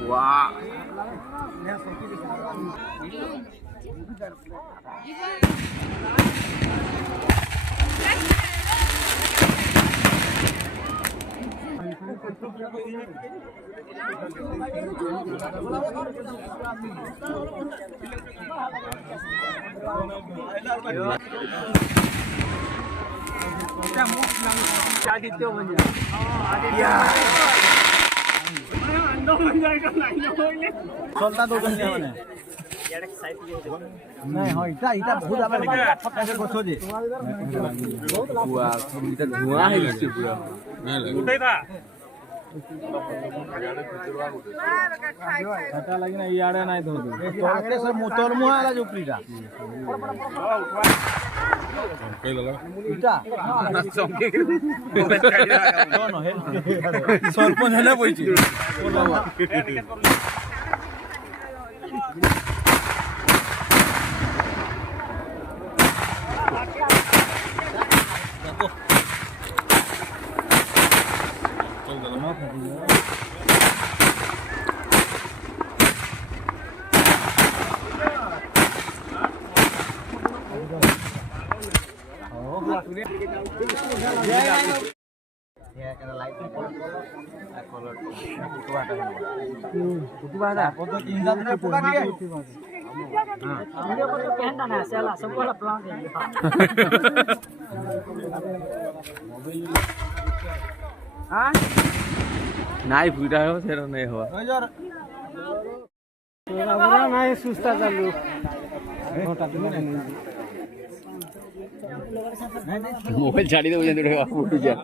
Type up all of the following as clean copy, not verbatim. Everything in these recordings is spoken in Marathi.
Wah. চলতা দোকান মানে নাই হয় এটা এটা বহুত আবার ফটাকে বসো যে Wah, kita ধোঁয়া হয়ে গেছে পুরো। উঠাই দা এটা লাগি না ইয়ারে নাই ধর তলকে সব মোতর মুহা আলা জুপলিটা এটা নো হে সরপঞ্চ হলে বইছি नहीं फूटा हो फिर नहीं हुआ नहीं सुस्ता चालू मोबाइल छाड़ी दे मुझे फूट जा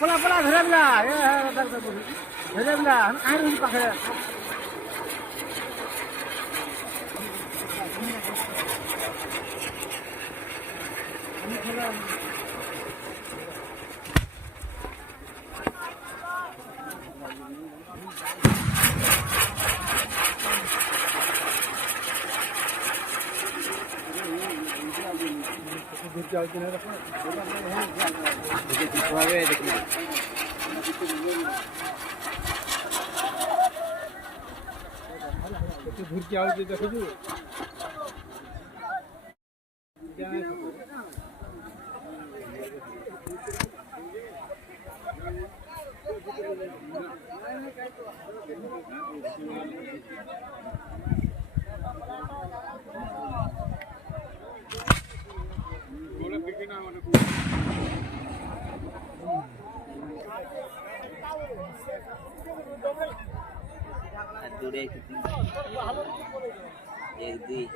Pola pola धरबला धरबला आइरन पकड़ घूर के आओ देखो जो दूरे एक दी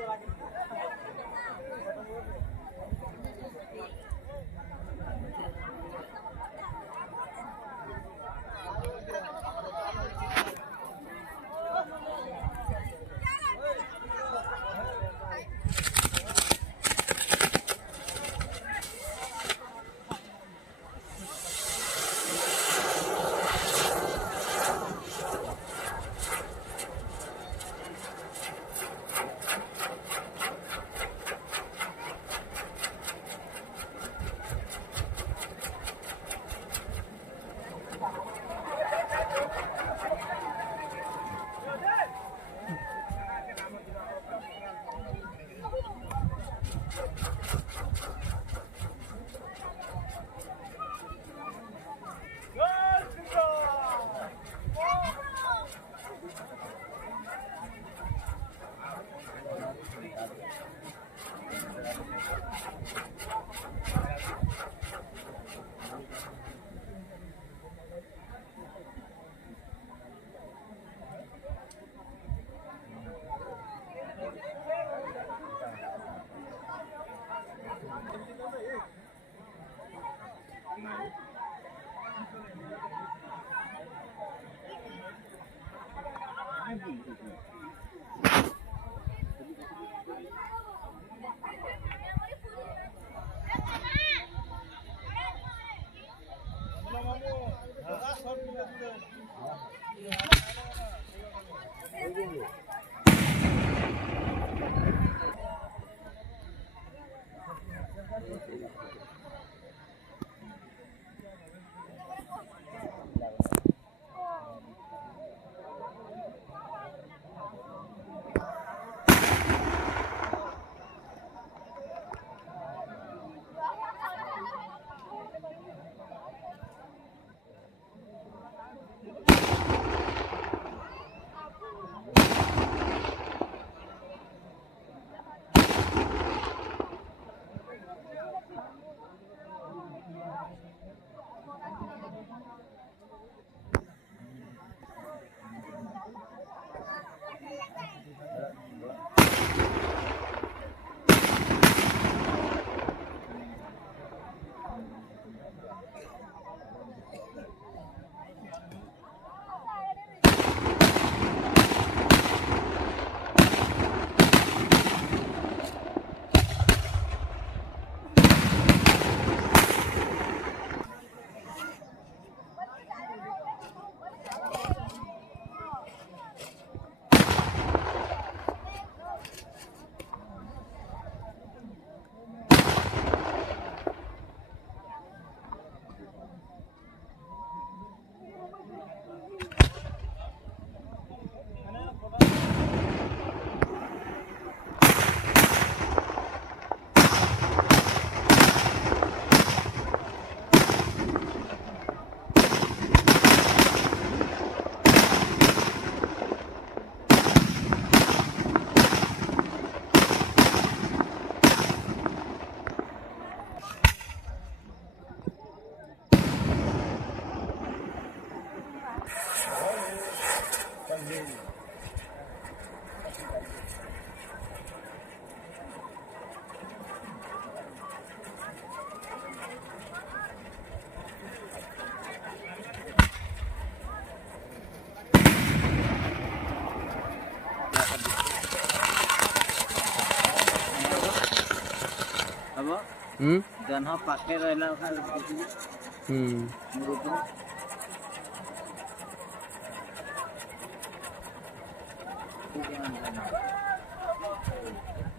जन पाखे रहला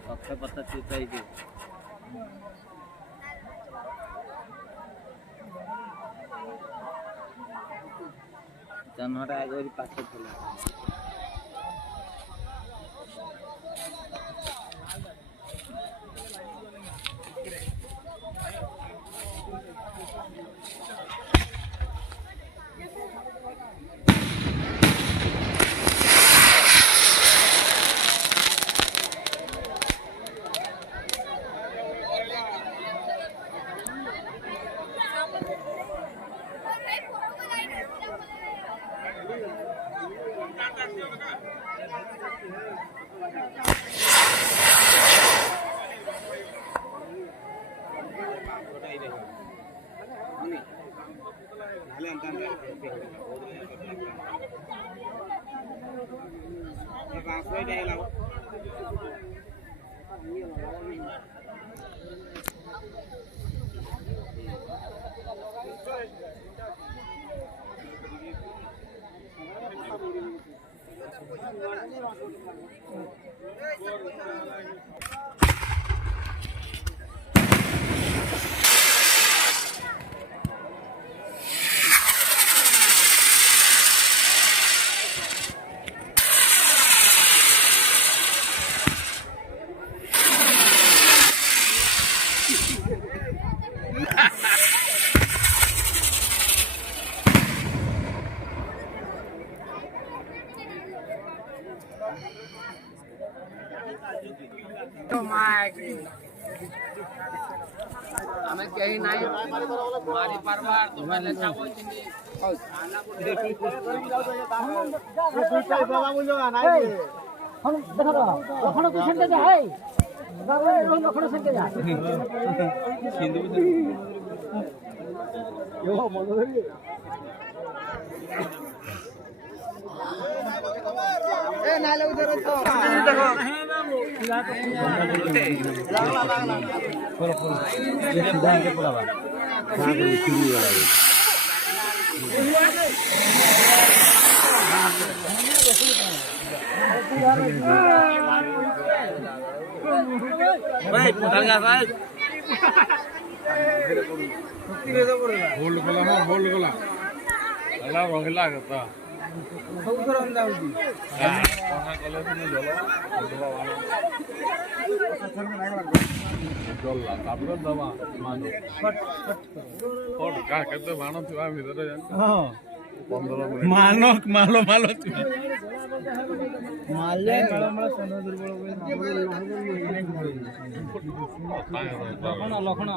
पाखे पता चिताई के जनहटा आगे पाखे थिला आम्ही काही नाही मारी परवार तुम्हाला चावचिंदी बाबा बोलो नाही हम देखो लखनऊ को संके जा है बाबा लखनऊ संके जा हिंदू बोल्ड कोला अला रहिला कता सब थोर अंदा होती कोना कले सुने जल जल्ला तापर दवा मानो फट का केते बाण थिबा भीतर जान हां 15 मिनिट मालो माले माल सोना दुर्बल लखन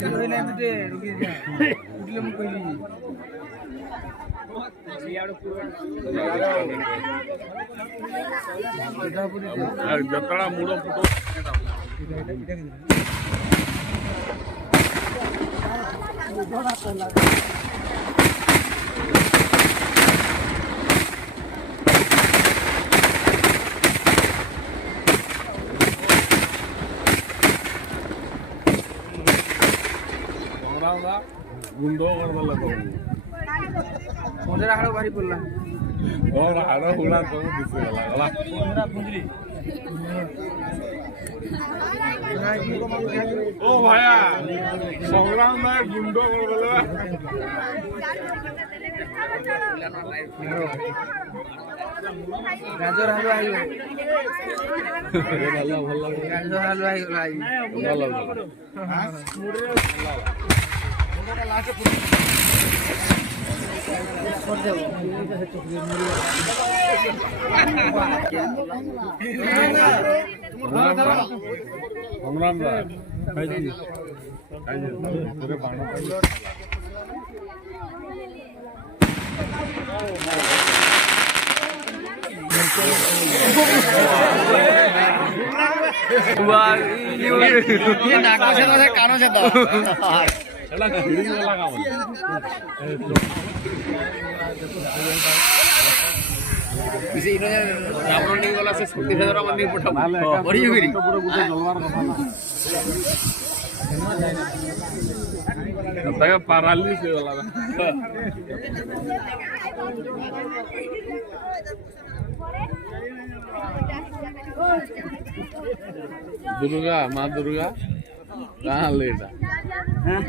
कहले मते रुकी जा उठले मु कहली जतरा मुड़ो फुटो गुंडो करदला तो मोजरा हाडो भारी पडला और हाडो हुडा तो दिसे लागला मोजरा फुंजली ओ भाया संग्राम ना गुंडो करदला गाजर हलवा आइयो भल्ला भल्ला गाजर हलवा आइयो भाई भल्ला हां मुरे लास्ट छोड़ दे संग्राम दा खाइजी पूरे बाण ये नाको से तो कानो से तो चला हिड़ी वाला काम इसे इनो रामरंडी वाला से 30000 मंदी पठा बड़ी होगी पूरा गुटे जलवार कथा ना तक पैरालिसिस वाला दुर्गा माँ दुर्गा कहाँ लेटा हाँ